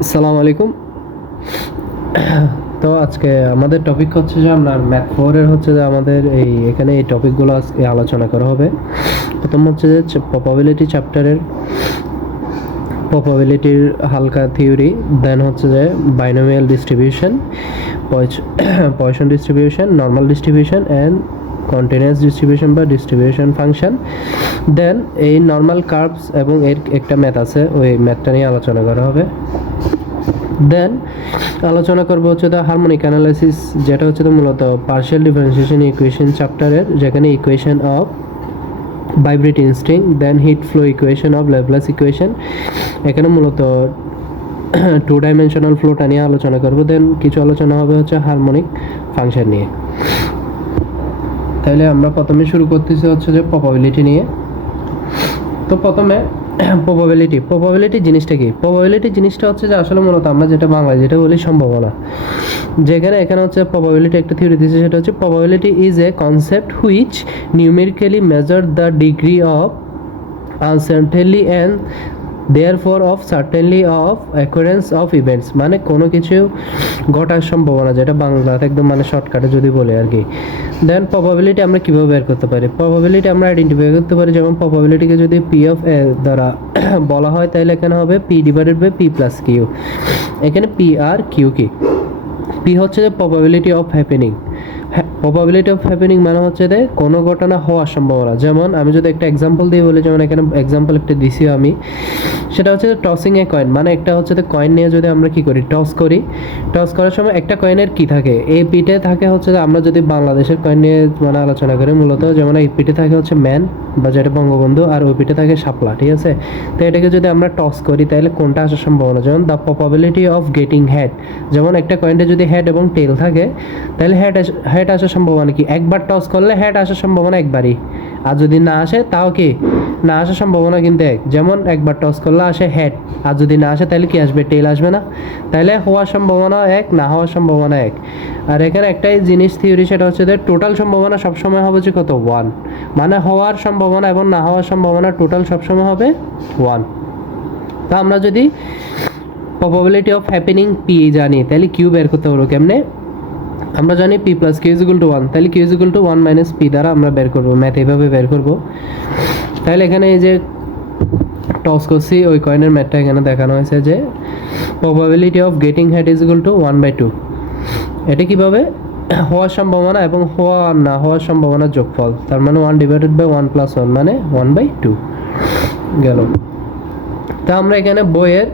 আসসালামু আলাইকুম। তো আজকে আমাদের টপিক হচ্ছে যে আপনার ম্যাথ 4 এর হচ্ছে যে আমাদের এখানে এই টপিকগুলো আজকে আলোচনা করা হবে। প্রথম হচ্ছে যে প্রবাবিলিটি চ্যাপ্টারের প্রবাবিলিটির হালকা থিওরি, দেন হচ্ছে যে binomial distribution, poison distribution, normal distribution and continuous distribution বা ডিস্ট্রিবিউশন ফাংশন। দেন এই নর্মাল কার্ভস এবং এর একটা ম্যাথ আছে, ওই ম্যাথটা নিয়ে আলোচনা করা হবে। দেন আলোচনা করবো হচ্ছে দ্য হারমোনিক অ্যানালাইসিস, যেটা হচ্ছে মূলত পার্শিয়াল ডিফারেন্সিয়েশন ইকুয়েশন চ্যাপ্টারের, যেখানে equation of vibrating string, then heat flow equation of Laplace equation. এখানে মূলত টু ডাইমেনশনাল ফ্লোটা নিয়ে আলোচনা করবো। দেন কিছু আলোচনা হবে হচ্ছে হারমোনিক ফাংশন নিয়ে। তাহলে আমরা প্রথমে শুরু করতেছি হচ্ছে যে প্রবাবিলিটি নিয়ে। তো প্রথমে প্রবাবিলিটি জিনিসটা কি? প্রবাবিলিটি জিনিসটা হচ্ছে যে আসলে মূলত আমরা যেটা বাংলায় যেটা বলি সম্ভাবনা, যেখানে এখানে হচ্ছে প্রবাবিলিটি একটা থিওরি দিচ্ছে, সেটা হচ্ছে probability is a concept which numerically measure the degree of uncertainly and therefore of certainly of occurrence of events, মানে কোনো কিছু ঘটার সম্ভাবনা, যেটা বাংলাতে একদম মানে শর্টকাটে যদি বলে আর কি। দেন প্রবাবিলিটি আমরা কীভাবে বের করতে পারি? প্রবাবিলিটি আমরা আইডেন্টিফাই করতে পারি, যেমন প্রবাবিলিটিকে যদি পি অফ এ দ্বারা বলা হয়, তাহলে এখানে হবে P divided by P plus Q. এখানে পি আর কিউ কি? পি হচ্ছে যে probability of happening. Probability of happening মানে হচ্ছে যে কোনো ঘটনা হওয়ার সম্ভাবনা। যেমন আমি যদি একটা এক্সাম্পল দিয়ে বলি, যেমন এখানে এক্সাম্পল একটা দিছি আমি, সেটা হচ্ছে যে টসিং এ কয়েন। মানে একটা হচ্ছে যে কয়েন নিয়ে যদি আমরা কী করি, টস করি। টস করার সময় একটা কয়েনের কী থাকে, এই পিঠে থাকে হচ্ছে যে, আমরা যদি বাংলাদেশের কয়েন নিয়ে মানে আলোচনা করি মূলত, যেমন এই পিঠে থাকে হচ্ছে ম্যান বা যেটা বঙ্গবন্ধু, আর ওই পিঠে থাকে শাপলা, ঠিক আছে? তো এটাকে যদি আমরা টস করি, তাহলে কোনটা আসার সম্ভাবনা? যেমন the probability of getting head, যেমন একটা কয়েনটা যদি হেড এবং টেল থাকে, তাহলে হেড আসার সম্ভাবনা কি? একবার টস করলে হেড আসার সম্ভাবনা একবারই, আর যদি না আসে তাও কি না আসার সম্ভাবনা কিন্তু এক। যেমন একবার টস করলে আসে হেড, আর যদি না আসে তাহলে কি আসবে? টেল আসবে না? তাহলে হওয়ার সম্ভাবনা এক, না হওয়ার সম্ভাবনা এক। আর এখানে একটাই জিনিস থিওরি, সেটা হচ্ছে যে টোটাল সম্ভাবনা সবসময় হবে যে কত? 1। মানে হওয়ার সম্ভাবনা এবং না হওয়ার সম্ভাবনা টোটাল সবসময় হবে 1। তা আমরা যদি প্রবাবিলিটি অফ হ্যাপেনিং পি জানি, তাহলে কিউ বের করতে পারবো কেমনে? আমরা জানি P plus Q is equal to 1, তাহলে Q is equal to 1 minus P দ্বারা আমরা বের করবো। ম্যাথ এইভাবে বের করবো। তাহলে এখানে এই যে টস করছি, ওই কয়েনের ম্যাথটা এখানে দেখানো হয়েছে যে probability of getting head is equal two 1/2। এটা কীভাবে? হওয়ার সম্ভাবনা এবং হওয়া আর না হওয়ার সম্ভাবনার যোগফল, তার মানে 1 ডিভাইডেড বাই 1 প্লাস 1 মানে 1/2 গেল। তা আমরা এখানে বইয়ের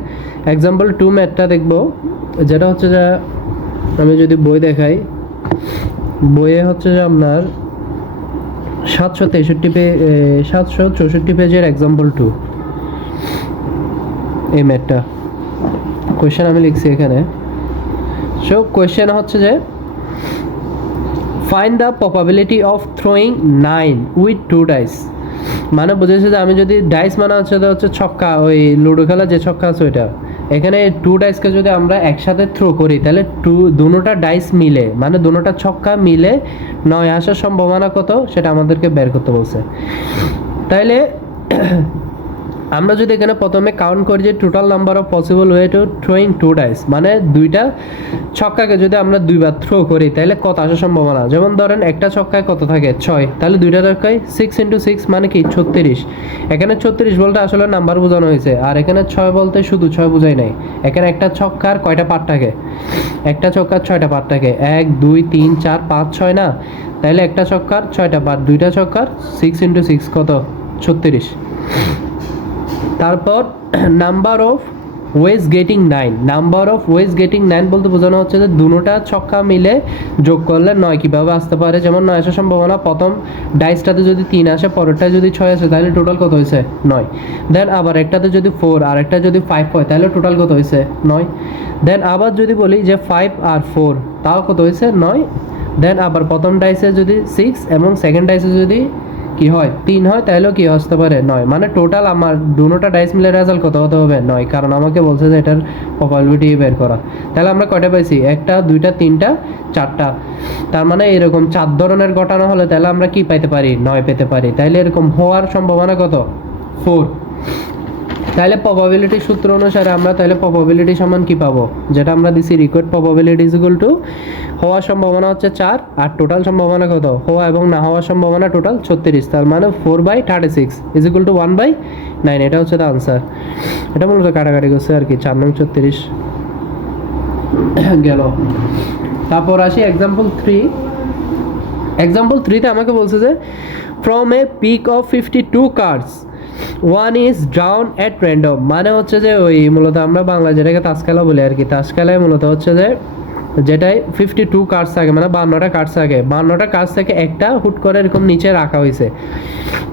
এক্সাম্পল 2 ম্যাথটা দেখব, যেটা হচ্ছে যে আমি যদি বই দেখাই, বইয়ে হচ্ছে যে আপনার 764 পেজের এক্সাম্পল 2 এই ম্যাথটা। কোয়েশ্চেন আমি লিখছি এখানে। সো কোয়েশ্চেন হচ্ছে যে find the probability of throwing 9 with 2 dice. মানে বুঝেছে যে আমি যদি ডাইস মানে হচ্ছে ছক্কা, ওই লুডো খেলা যে ছক্কা আছে ওইটা, এখানে 2 ডাইসকে যদি আমরা একসাথে থ্রো করি, তাহলে দুটোটা ডাইস মিলে, মানে দুটোটা ছক্কা মিলে 9 আসার সম্ভাবনা কত সেটা আমাদেরকে বের করতে বলছে। তাইলে আমরা যদি এখানে প্রথমে কাউন্ট করি যে total number of possible way to throwing 2 dice, মানে দুইটা ছক্কাকে যদি আমরা দুইবার থ্রো করি, তাহলে কত আসার সম্ভাবনা? যেমন ধরেন একটা ছক্কায় কত থাকে? 6, তাহলে দুইটা ছক্কায় 6 × 6 মানে কি 36। এখানে 36 বলতে আসলে নাম্বার বোঝানো হয়েছে, আর এখানে 6 বলতে শুধু 6 বোঝাই নাই। এখানে একটা ছক্কার কয়টা পার্ট থাকে? একটা ছক্কার 6টা পার্ট থাকে, 1 2 3 4 5 6 না? তাহলে একটা ছক্কার 6টা পার্ট, দুইটা ছক্কার 6 × 6 কত? 36। তারপর number of ways getting 9, number of ways getting 9 বলতে বোঝানো হচ্ছে যে দুটোটা ছক্কা মিলে যোগ করলে 9 কীভাবে আসতে পারে? যেমন 9 আসার সম্ভাবনা, প্রথম ডাইসটাতে যদি 3 আসে, পরেরটায় যদি 6 আসে, তাহলে টোটাল কত হয়েছে? 9। দেন আবার একটাতে যদি 4 আর একটা যদি 5 হয়, তাহলে টোটাল কত হয়েছে? 9। দেন আবার যদি বলি যে 5 আর 4, তাও কত হয়েছে? 9। দেন আবার প্রথম ডাইসে যদি 6 এবং সেকেন্ড ডাইসে যদি কি হয়? 3 হয়, তাহলেও কি আসতে পারে? 9। মানে টোটাল আমার দুটোটা ডাইস মিলে রেজাল্ট কত হতে হবে? 9, কারণ আমাকে বলছে যে এটার প্রবাবিলিটি বের করা। তাহলে আমরা কয়টা পাইছি? 1টা 2টা 3টা 4টা। তার মানে এরকম 4 ধরনের ঘটনা হলে তাহলে আমরা কি পাইতে পারি? 9 পেতে পারি। তাইলে এরকম হওয়ার সম্ভাবনা কত? 4। তাহলে প্রবাবিলিটি সূত্র অনুসারে আমরা তাহলে প্রবাবিলিটি সমান কি পাবো, যেটা আমরা দিছি required probability is equal two হওয়ার সম্ভাবনা হচ্ছে 4 আর টোটাল সম্ভাবনা কত, হওয়া এবং না হওয়ার সম্ভাবনা টোটাল 36, তার মানে 4/36 ইজ ইকুয়াল টু 1/9। এটা হচ্ছে দ্য আনসার। এটা মূলত কাটাকাটি করছে আর কি, 4 নং 36 গেল। তারপর আসি এক্সাম্পল 3। এক্সাম্পল 3 তে আমাকে বলছে যে from a peak of 52 cards one is drown at random, মানে হচ্ছে যে ওই মূলত আমরা বাংলা যেটাকে তাস খেলা বলি আর কি, তাস খেলায় মূলত হচ্ছে যে যেটাই 52 কার্ডস থাকে, মানে 52টা কার্ডস থাকে, 52টা কার্ডস থেকে একটা হুট করে এরকম নিচে রাখা হয়েছে।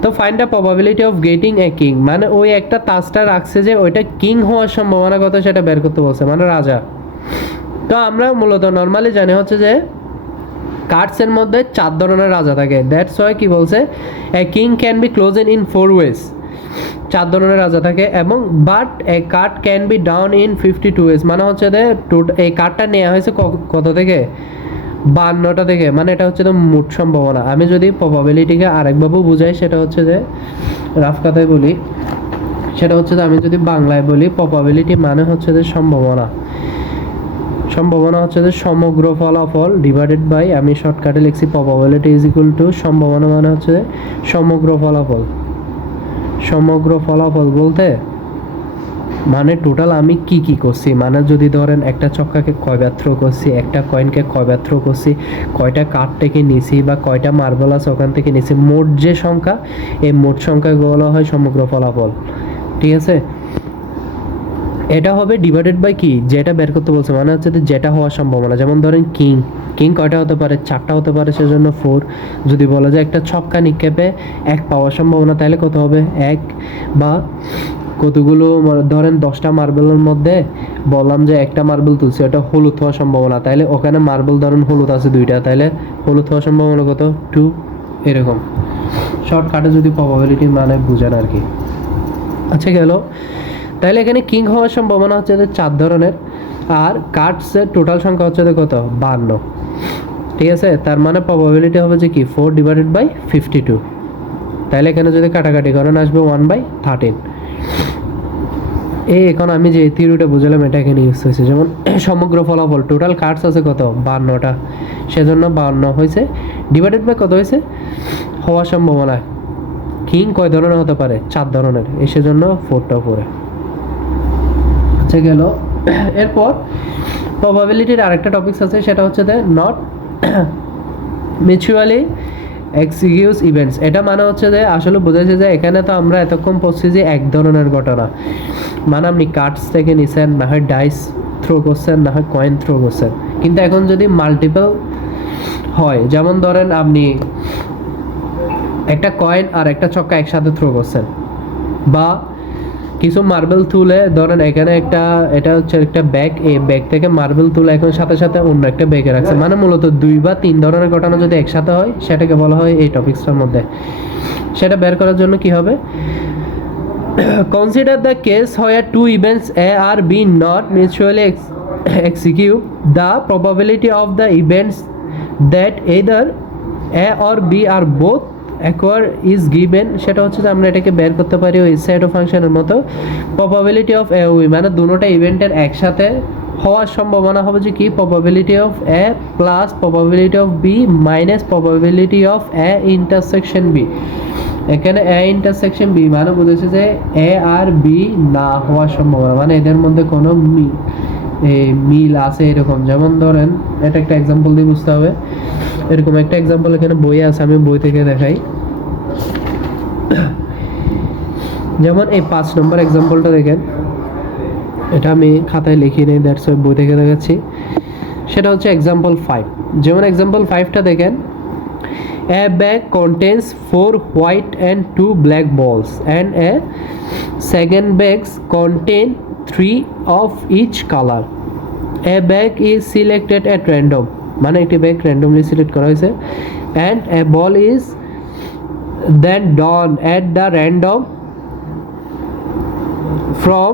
তো find the probability of getting a king, মানে ওই একটা তাসটা রাখছে যে ওইটা কিং হওয়ার সম্ভাবনা কত সেটা বের করতে বলছে, মানে রাজা। তো আমরা মূলত নর্মালি জানি হচ্ছে যে কার্ডসের মধ্যে 4 ধরনের রাজা থাকে, দ্যাটস ওয়াই কি বলছে a king can be chosen in 4 ways, 4 ধরনের রাজা থাকে, এবং but a card can be drawn in 52 ways, মানে হচ্ছে যে এই কার্ডটা নেওয়া হয়েছে কত থেকে, 52টা থেকে, মানে এটা হচ্ছে তো মোট সম্ভাবনা। আমি যদি প্রবাবিলিটিকে আরেকভাবে বুঝাই সেটা হচ্ছে যে রাফ কথায় বলি, সেটা হচ্ছে যে আমি যদি বাংলায় বলি প্রবাবিলিটি মানে হচ্ছে যে সম্ভাবনা, সম্ভাবনা হচ্ছে যে সমগ্র ফলাফল ডিভাইডেড বাই, আমি শর্টকাটে লিখছি প্রবাবিলিটি ইজ ইকুয়াল টু সম্ভাবনা মানে হচ্ছে সমগ্র ফলাফল। সমগ্র ফলাফল বলতে মানে টোটাল আমি কি করছি, মানে যদি ধরেন একটা চক্কাকে কয়বার থ্রো করছি, একটা কয়েনকে কয়বার থ্রো করছি, কয়টা কার্ড থেকে নিছি বা কয়টা মার্বেল আছে ওখান থেকে নিছি, মোট যে সংখ্যা, এই মোট সংখ্যাগুলো হয় সমগ্র ফলাফল। ঠিক আছে, এটা হবে ডিভাইডেড বাই কি, যেটা বের করতে বলছে, মানে হচ্ছে যেটা হওয়ার সম্ভাবনা। যেমন ধরেন কিং কয়টা হতে পারে, 4টা হতে পারে, সেজন্য 4। যদি বলা যায় একটা ছক্কা নিক্ষেপে 1 পাওয়ার সম্ভাবনা, তাহলে কত হবে 1, বা কতগুলো ধরেন 10টা মার্বেলের মধ্যে বললাম যে একটা মার্বেল তুলছে, ওটা হলুদ হওয়ার সম্ভাবনা, তাহলে ওখানে মার্বেল ধরেন হলুদ আছে 2টা, তাহলে হলুদ হওয়ার সম্ভাবনা কত 2, এরকম শর্টকাটে যদি প্রবাবিলিটি মানে বুঝেন আর কি। আচ্ছা গেল, তাহলে এখানে কিং হওয়ার সম্ভাবনা হচ্ছে যে 4 ধরনের, আর কার্ডসের টোটাল সংখ্যা হচ্ছে কত 52। ঠিক আছে, তার মানে প্রবাবিলিটি হবে যে কি 4/52। তাহলে এখানে যদি কাটাকাটি করেন আসবে 1/13। এখন আমি যে থিওরিটা বুঝলাম এটা এখানে ইউজ হয়েছে। যেমন সমগ্র ফলাফল টোটাল কার্ডস আছে কত 52টা, সেজন্য 52 হয়েছে, ডিভাইডেড বাই কত হয়েছে হওয়ার সম্ভাবনা, কিং কয় ধরনের হতে পারে 4 ধরনের, সেজন্য 4টা পড়ে। আচ্ছা গেল, এরপর প্রবাবিলিটির আরেকটা টপিকস আছে, সেটা হচ্ছে যে নট মিউচুয়ালি এক্সকিউজ ইভেন্টস। এটা মানে হচ্ছে যে আসলে বোঝাচ্ছে যে এখানে তো আমরা এতক্ষণ পড়ছি যে এক ধরনের ঘটনা, মানে আপনি কার্ডস থেকে নিছেন, না হয় ডাইস থ্রো করছেন, না হয় কয়েন থ্রো করছেন, কিন্তু এখন যদি মাল্টিপল হয়, যেমন ধরেন আপনি একটা কয়েন আর একটা ছক্কা একসাথে থ্রো করছেন, বা কিছু মার্বেল তুলে ধরেন এখানে একটা, এটা হচ্ছে একটা ব্যাগ, এই ব্যাগ থেকে মার্বেল তুলে এখন সাথে সাথে অন্য একটা ব্যাগে রাখছে, মানে মূলত 2 বা 3 ধরনের ঘটনা যদি একসাথে হয় সেটাকে বলা হয় এই টপিক্সটার মধ্যে। সেটা বের করার জন্য কি হবে, consider the case where 2 events A are B not mutually execute, the probability of the events that either A or B are both occur is given. সেটা হচ্ছে যে আমরা এটাকে বের করতে পারি ওই সেট অফ ফাংশনের মতো, প্রবাবিলিটি অফ এ বি মানে দুটোটা ইভেন্টের একসাথে হওয়ার সম্ভাবনা হবে যে কি probability of A plus probability of B minus probability of A intersection B. এখানে এ ইন্টারসেকশন বি মানে বুঝেছে যে এ আর বি না হওয়ার সম্ভাবনা, মানে এদের মধ্যে কোনো মিল আছে এরকম। যেমন ধরেন এটা একটা এক্সাম্পল দিয়ে বুঝতে হবে, এরকম একটা এক্সাম্পল এখানে বইয়ে আছে, আমি বই থেকে দেখাই। যেমন এই 5 নম্বর এক্সাম্পলটা দেখেন, এটা আমি খাতায় লিখি নেই, দ্যাটস ওয়াই বই থেকে দেখাচ্ছি। সেটা হচ্ছে এক্সাম্পল 5। যেমন এক্সাম্পল 5টা দেখেন, a bag contains 4 white and 2 black balls and a second bags contain 3 of each color. A bag is selected at random, মানে একটি ব্যাগ র্যান্ডমলি সিলেক্ট করা হয়েছে, and a ball is then drawn at the random from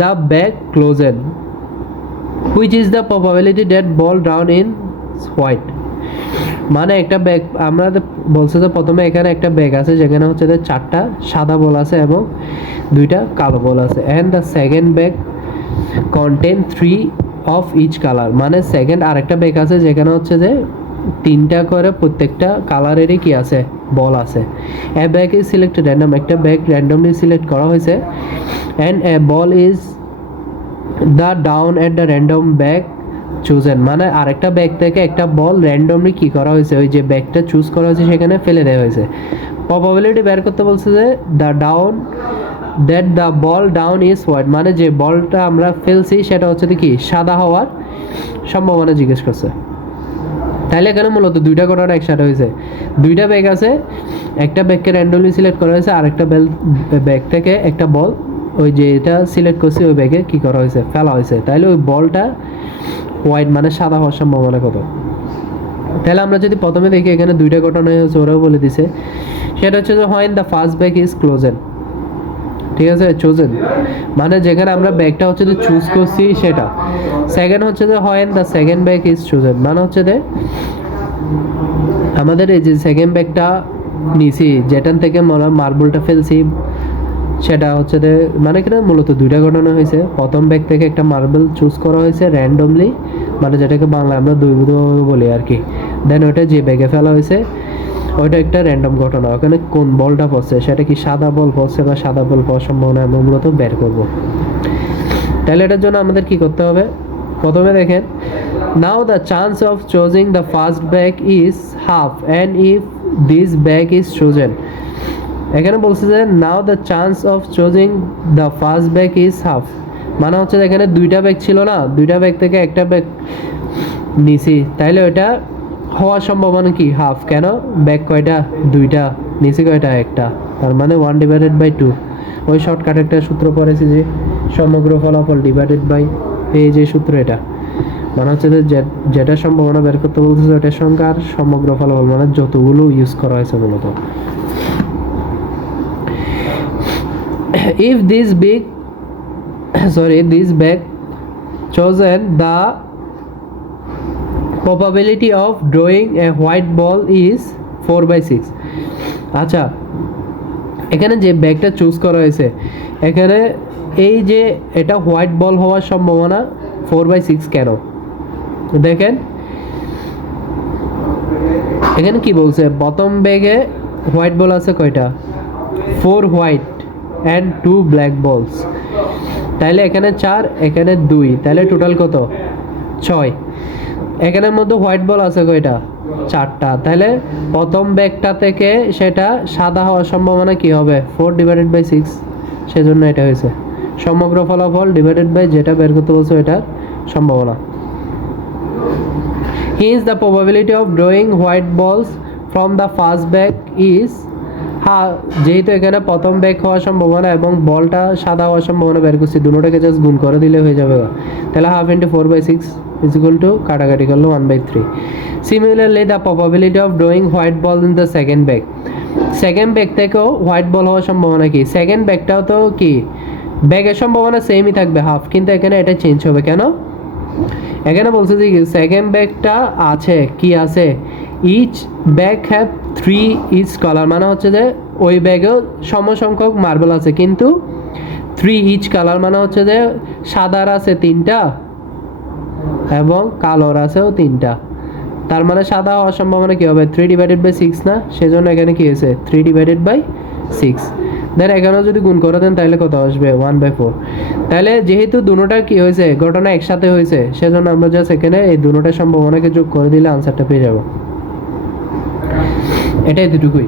the bag closed, which is the probability that ball drawn in white. মানে একটা bag আমরা বলছে যে প্রথমে এখানে একটা ব্যাগ আছে যেখানে হচ্ছে যে 4টা সাদা বল আছে এবং দুইটা কালো বল আছে। And the second bag contain 3 of each colour, মানে সেকেন্ড আরেকটা ব্যাগ আছে যেখানে হচ্ছে যে 3টা করে প্রত্যেকটা কালারেরই কি আছে, বল আছে। A bag is selected random, একটা ব্যাগ র্যান্ডমলি সিলেক্ট করা হয়েছে। And a ball is the drawn at the random bag chosen, মানে আরেকটা ব্যাগ থেকে একটা বল র্যান্ডমলি কি করা হয়েছে, ওই যে ব্যাগটা চুজ করা হয়েছে সেখানে ফেলে দেওয়া হয়েছে। প্রবাবিলিটি বের করতে বলছে যে the down that the ball down is white, মানে যে বলটা আমরা ফেলছি সেটা হচ্ছে কি সাদা হওয়ার সম্ভাবনা জিজ্ঞেস করছে। তাহলে এখানে মূলত দুইটা ঘটনা একসাথে হয়েছে। দুইটা ব্যাগ আছে, একটা ব্যাগকে র্যান্ডমলি সিলেক্ট করা হয়েছে, আর একটা ব্যাগ থেকে একটা বল ওই যে এটা সিলেক্ট করছে ওই ব্যাগে কী করা হয়েছে, ফেলা হয়েছে। তাহলে ওই বলটা হোয়াইট মানে সাদা হওয়ার সম্ভাবনা কত। তাহলে আমরা যদি প্রথমে দেখি এখানে দুইটা ঘটনা হচ্ছে, ওরাও বলে দিছে। সেটা হচ্ছে যে when the first bag is chosen, ঠিক আছে, চোজেন মানে যেখানে আমরা ব্যাগটা হচ্ছে যে চুজ করছি সেটা। সেকেন্ড হচ্ছে যে when the second bag is chosen, মানে হচ্ছে যে আমাদের এই যে সেকেন্ড ব্যাগটা নিছি যেটান থেকে মার্বলটা ফেলছি সেটা হচ্ছে যে, মানে কিনা মূলত দুইটা ঘটনা হয়েছে। প্রথম ব্যাগ থেকে একটা মার্বেল চুজ করা হয়েছে র্যান্ডমলি, মানে যেটাকে বাংলা আমরা দৈবভাবে বলি আর কি। দেন ওইটা যে ব্যাগে ফেলা হয়েছে ওইটা একটা র্যান্ডম ঘটনা, ওখানে কোন বলটা পড়ছে, সেটা কি সাদা বল পড়ছে বা সাদা বল পাওয়ার সম্ভাবনা আমরা মূলত বের করব। তাহলে এটার জন্য আমাদের কি করতে হবে, প্রথমে দেখেন now the chance of choosing the first bag is half and if this bag is chosen. এখানে বলছে যে now the chance of choosing the first bag is half, মানে হচ্ছে এখানে দুইটা ব্যাগ ছিল না, দুইটা ব্যাগ থেকে একটা ব্যাগ নিছি, তাইলে ওইটা হওয়ার সম্ভাবনা কি হাফ। কেন, ব্যাগ কয়টা, দুইটা, নিচে কয়টা, একটা, তার মানে 1/2। ওই শর্টকাট একটা সূত্র পড়েছি যে সমগ্র ফলাফল ডিভাইডেড বাই এই যে সূত্র, এটা মানে হচ্ছে যে যেটা সম্ভাবনা বের করতে বলতেছে ওটার সংখ্যা আর সমগ্র ফলাফল মানে যতগুলো ইউজ করা হয়েছে মূলত। if this bag chosen, the probability of drawing a white ball is 4/6। আচ্ছা, এখানে যে ব্যাগটা চুজ করা হয়েছে এখানে এই যে এটা হোয়াইট বল হওয়ার সম্ভাবনা 4/6 কেন, দেখেন এখানে কি বলছে, প্রথম ব্যাগে হোয়াইট বল আছে কয়টা, 4 হোয়াইট অ্যান্ড 2 ব্ল্যাক বলস। তাহলে এখানে 4 এখানে 2, তাহলে টোটাল কত, 6। এখানের মধ্যে হোয়াইট বল আছে কয়টা, 4টা। তাহলে প্রথম ব্যাগটা থেকে সেটা সাদা হওয়ার সম্ভাবনা কি হবে, 4/6, সেজন্য এটা হয়েছে সমগ্র ফলাফল ডিভাইডেড বাই যেটা বের করতে বলছে এটার সম্ভাবনা। Hence the probability of drawing white balls from the first bag is, হ্যাঁ যেহেতু এখানে প্রথম ব্যাগ হওয়ার সম্ভাবনা এবং বলটা সাদা হওয়ার সম্ভাবনা বের করছি, দুটোটাকে জাস্ট গুণ করে দিলে হয়ে যাবে। তাহলে half into 4/6 is equal two কাটাকাটি করলে 1/3। Similarly the probability of drawing white ball in the second bag, second bag থেকেও হোয়াইট বল হওয়ার সম্ভাবনা কি, সেকেন্ড ব্যাগটাও তো কি ব্যাগের সম্ভাবনা সেমই থাকবে হাফ, কিন্তু এখানে এটা চেঞ্জ হবে কেন, এখানে বলছে যে সেকেন্ড ব্যাগটা আছে কি আছে, each bag have 3 each colour, মানে হচ্ছে যে ওই ব্যাগেও সমসংখ্যক মার্বেল আছে কিন্তু 3 ইচ কালার, মানে হচ্ছে যে সাদার আছে 3টা এবং কালোর আছেও 3টা। তার মানে সাদা হওয়ার সম্ভাবনা কি হবে, 3/6 না, সেজন্য এখানে কি হয়েছে 3/6। দেন এখানেও যদি গুণ করে দেন তাহলে কত আসবে, 1/4। তাহলে যেহেতু দুটোটা কি হয়েছে ঘটনা একসাথে হয়েছে, সেজন্য আমরা জাস্ট এখানে এই দুটোটার সম্ভাবনাকে যোগ করে দিলে আনসারটা পেয়ে যাব। এটাই দুটুকুই।